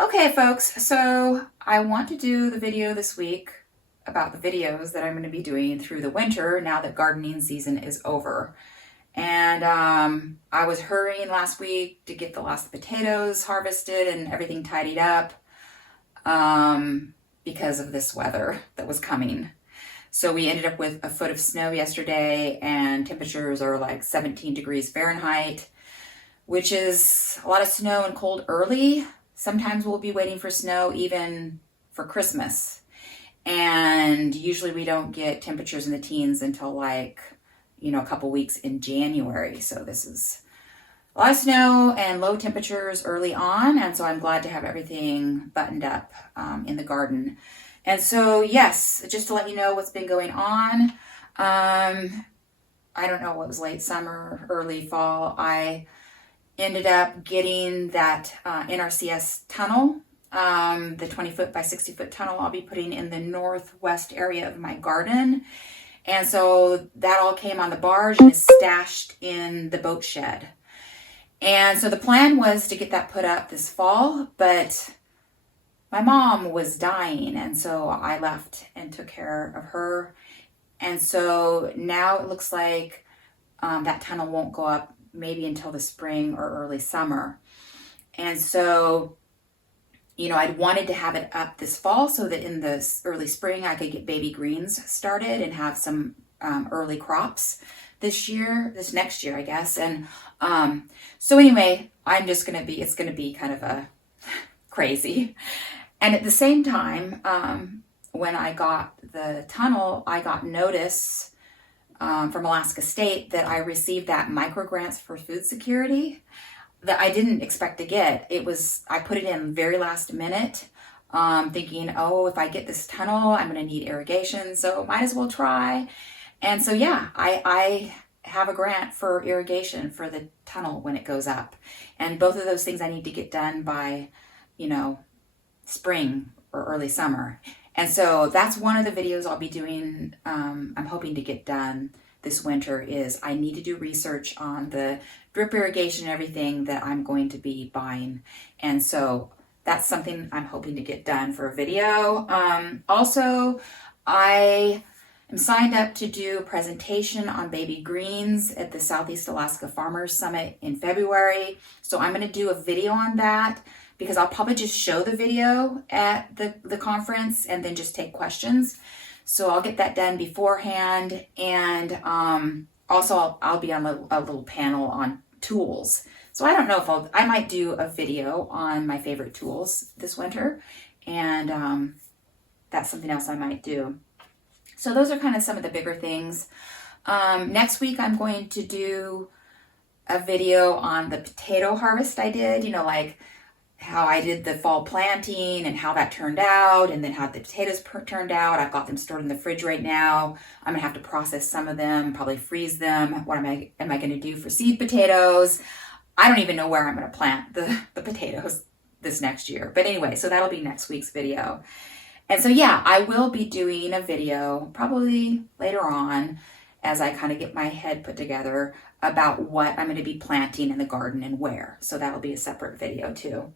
Okay, folks, so I want to do the video this week about the videos that I'm going to be doing through the winter now that gardening season is over. And I was hurrying last week to get the last potatoes harvested and everything tidied up because of this weather that was coming. So we ended up with a foot of snow yesterday, and temperatures are like 17 degrees Fahrenheit, which is a lot of snow and cold early. Sometimes we'll be waiting for snow even for Christmas. And usually we don't get temperatures in the teens until like, a couple weeks in January. So this is a lot of snow and low temperatures early on. And so I'm glad to have everything buttoned up in the garden. And so, yes, just to let you know what's been going on. I don't know, what was late summer, early fall. I ended up getting that NRCS tunnel, the 20 foot by 60 foot tunnel I'll be putting in the northwest area of my garden. And so that all came on the barge and is stashed in the boat shed. And so the plan was to get that put up this fall, but my mom was dying, and so I left and took care of her. And so now it looks like that tunnel won't go up maybe until the spring or early summer. And so, I'd wanted to have it up this fall so that in the early spring I could get baby greens started and have some early crops this next year, I guess. And so anyway, it's going to be kind of a crazy. And at the same time, when I got the tunnel, I got notice from Alaska State that I received that microgrants for food security that I didn't expect to get. I put it in very last minute, thinking, if I get this tunnel, I'm going to need irrigation, so might as well try. And so, yeah, I have a grant for irrigation for the tunnel when it goes up. And both of those things I need to get done by, spring or early summer. And so that's one of the videos I'll be doing. I'm hoping to get done this winter is I need to do research on the drip irrigation and everything that I'm going to be buying. And so that's something I'm hoping to get done for a video. Also, I am signed up to do a presentation on baby greens at the Southeast Alaska Farmers Summit in February. So I'm going to do a video on that, because I'll probably just show the video at the conference and then just take questions. So I'll get that done beforehand. And also I'll be on a little panel on tools. So I don't know if I might do a video on my favorite tools this winter. And that's something else I might do. So those are kind of some of the bigger things. Next week I'm going to do a video on the potato harvest I did, like how I did the fall planting and how that turned out, and then how the potatoes turned out. I've got them stored in the fridge right now. I'm gonna have to process some of them, probably freeze them. What am I gonna do for seed potatoes? I don't even know where I'm gonna plant the potatoes this next year. But anyway, so that'll be next week's video. And so yeah, I will be doing a video probably later on as I kind of get my head put together about what I'm going to be planting in the garden and where. So that'll be a separate video too.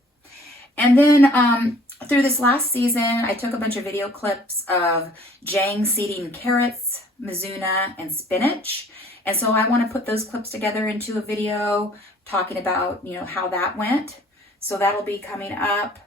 And then through this last season, I took a bunch of video clips of Jang-seeding carrots, mizuna, and spinach. And so I want to put those clips together into a video talking about, how that went. So that'll be coming up.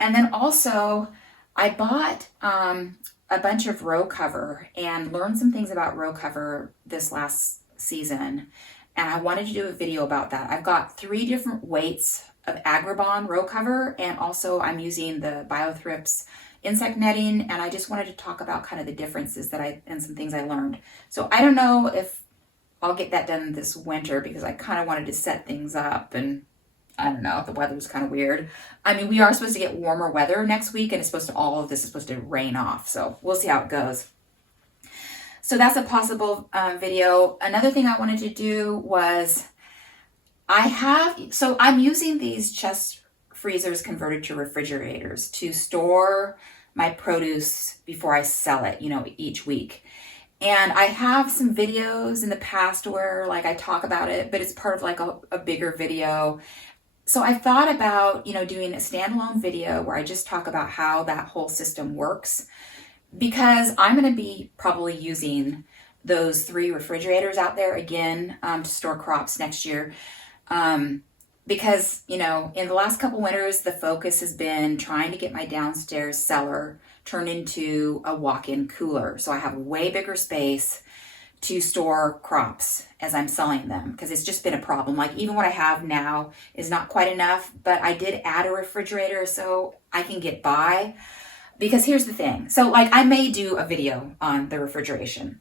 And then also I bought a bunch of row cover and learned some things about row cover this last season. And I wanted to do a video about that. I've got 3 different weights of Agribon row cover, and also I'm using the BioThrips insect netting, and I just wanted to talk about kind of the differences and some things I learned. So I don't know if I'll get that done this winter, because I kind of wanted to set things up, and I don't know, the weather's kind of weird. I mean, we are supposed to get warmer weather next week, and all of this is supposed to rain off, so we'll see how it goes. So that's a possible video. Another thing I wanted to do was I'm using these chest freezers converted to refrigerators to store my produce before I sell it, each week. And I have some videos in the past where I talk about it, but it's part of a bigger video. So I thought about, doing a standalone video where I just talk about how that whole system works, because I'm going to be probably using those 3 refrigerators out there again to store crops next year. Because, in the last couple winters, the focus has been trying to get my downstairs cellar turned into a walk-in cooler. So I have way bigger space to store crops as I'm selling them, because it's just been a problem. Like, even what I have now is not quite enough, but I did add a refrigerator so I can get by. Because here's the thing. So like, I may do a video on the refrigeration,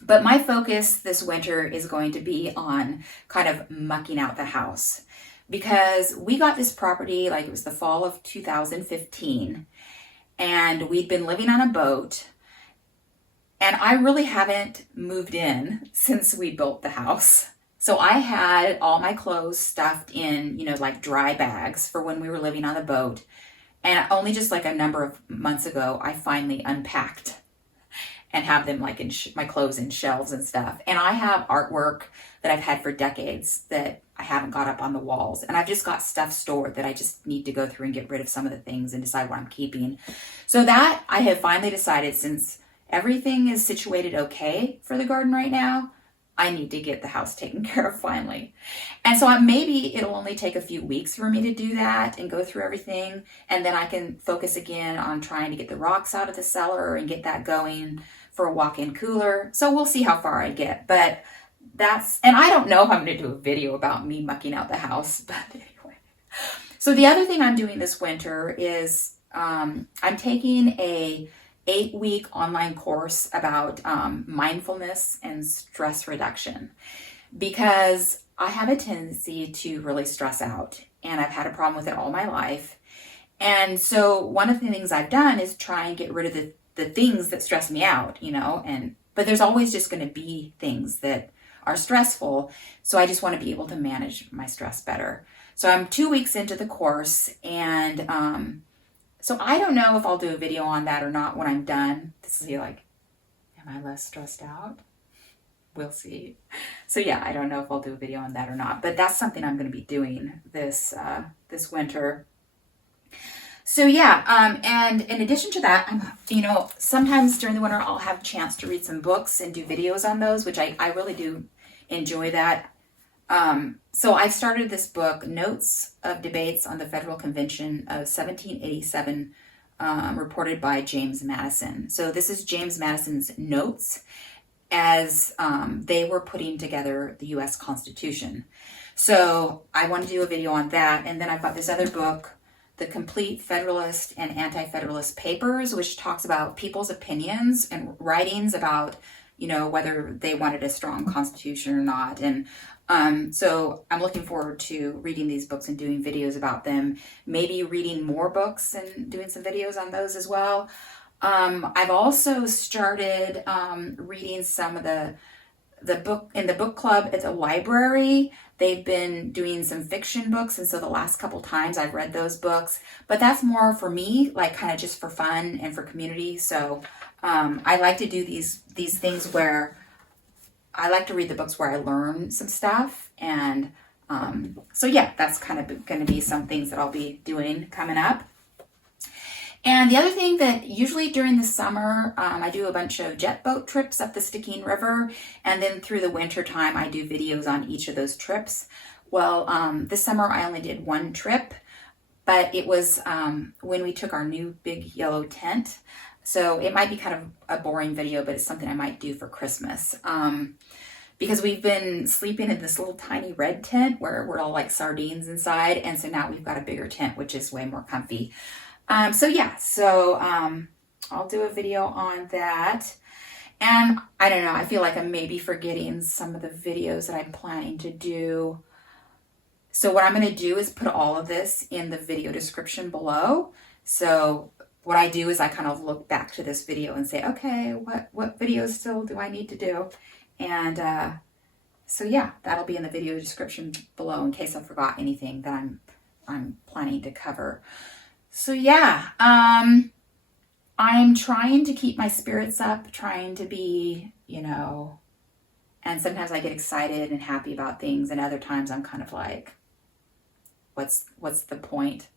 but my focus this winter is going to be on kind of mucking out the house, because we got this property, like, it was the fall of 2015, and we'd been living on a boat. And I really haven't moved in since we built the house. So I had all my clothes stuffed in, like dry bags for when we were living on the boat. And only just like a number of months ago, I finally unpacked and have them like in my clothes in shelves and stuff. And I have artwork that I've had for decades that I haven't got up on the walls. And I've just got stuff stored that I just need to go through and get rid of some of the things and decide what I'm keeping. So that I have finally decided, since everything is situated okay for the garden right now, I need to get the house taken care of finally. And so maybe it'll only take a few weeks for me to do that and go through everything. And then I can focus again on trying to get the rocks out of the cellar and get that going for a walk-in cooler. So we'll see how far I get. But and I don't know if I'm going to do a video about me mucking out the house. But anyway. So the other thing I'm doing this winter is I'm taking a 8-week online course about mindfulness and stress reduction, because I have a tendency to really stress out, and I've had a problem with it all my life. And so one of the things I've done is try and get rid of the things that stress me out, but there's always just going to be things that are stressful. So I just want to be able to manage my stress better. So I'm 2 weeks into the course, and so I don't know if I'll do a video on that or not when I'm done, to see, like, am I less stressed out? We'll see. So yeah, I don't know if I'll do a video on that or not, but that's something I'm going to be doing this winter. So yeah, and in addition to that, sometimes during the winter I'll have a chance to read some books and do videos on those, which I really do enjoy that. So I started this book, Notes of Debates on the Federal Convention of 1787, reported by James Madison. So this is James Madison's notes as they were putting together the U.S. Constitution. So I want to do a video on that. And then I've got this other book, The Complete Federalist and Anti-Federalist Papers, which talks about people's opinions and writings about, whether they wanted a strong constitution or not. And so I'm looking forward to reading these books and doing videos about them, maybe reading more books and doing some videos on those as well. I've also started reading some of the book in the book club at the library. They've been doing some fiction books, and so the last couple times I've read those books, but that's more for me, like kind of just for fun and for community. So I like to do these things where I like to read the books where I learn some stuff. And so yeah, that's kind of going to be some things that I'll be doing coming up. And the other thing that usually during the summer, I do a bunch of jet boat trips up the Stickeen River. And then through the winter time, I do videos on each of those trips. Well, this summer I only did one trip, but it was when we took our new big yellow tent. So it might be kind of a boring video, but it's something I might do for Christmas. Because we've been sleeping in this little tiny red tent where we're all like sardines inside. And so now we've got a bigger tent, which is way more comfy. So I'll do a video on that. And I don't know, I feel like I'm maybe forgetting some of the videos that I'm planning to do. So what I'm going to do is put all of this in the video description below. So what I do is I kind of look back to this video and say, okay, what videos still do I need to do? And so yeah, that'll be in the video description below in case I forgot anything that I'm planning to cover. So yeah, I'm trying to keep my spirits up, trying to be, and sometimes I get excited and happy about things, and other times I'm kind of like, what's the point?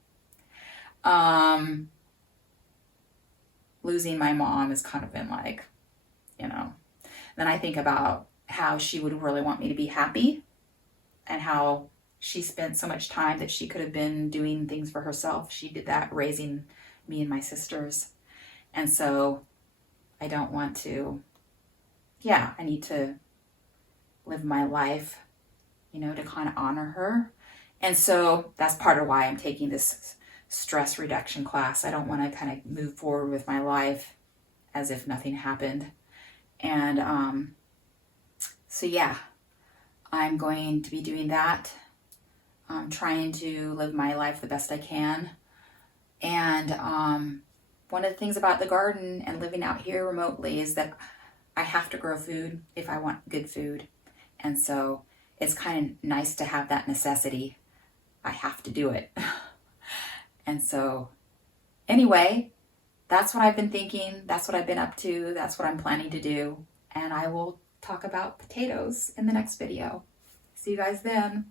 Losing my mom has kind of been like, then I think about how she would really want me to be happy, and how she spent so much time that she could have been doing things for herself. She did that raising me and my sisters. And so I don't want to, I need to live my life, to kind of honor her. And so that's part of why I'm taking this stress reduction class. I don't want to kind of move forward with my life as if nothing happened. And I'm going to be doing that. I'm trying to live my life the best I can. And one of the things about the garden and living out here remotely is that I have to grow food if I want good food. And so it's kind of nice to have that necessity. I have to do it. And so anyway, that's what I've been thinking. That's what I've been up to. That's what I'm planning to do. And I will talk about potatoes in the next video. See you guys then.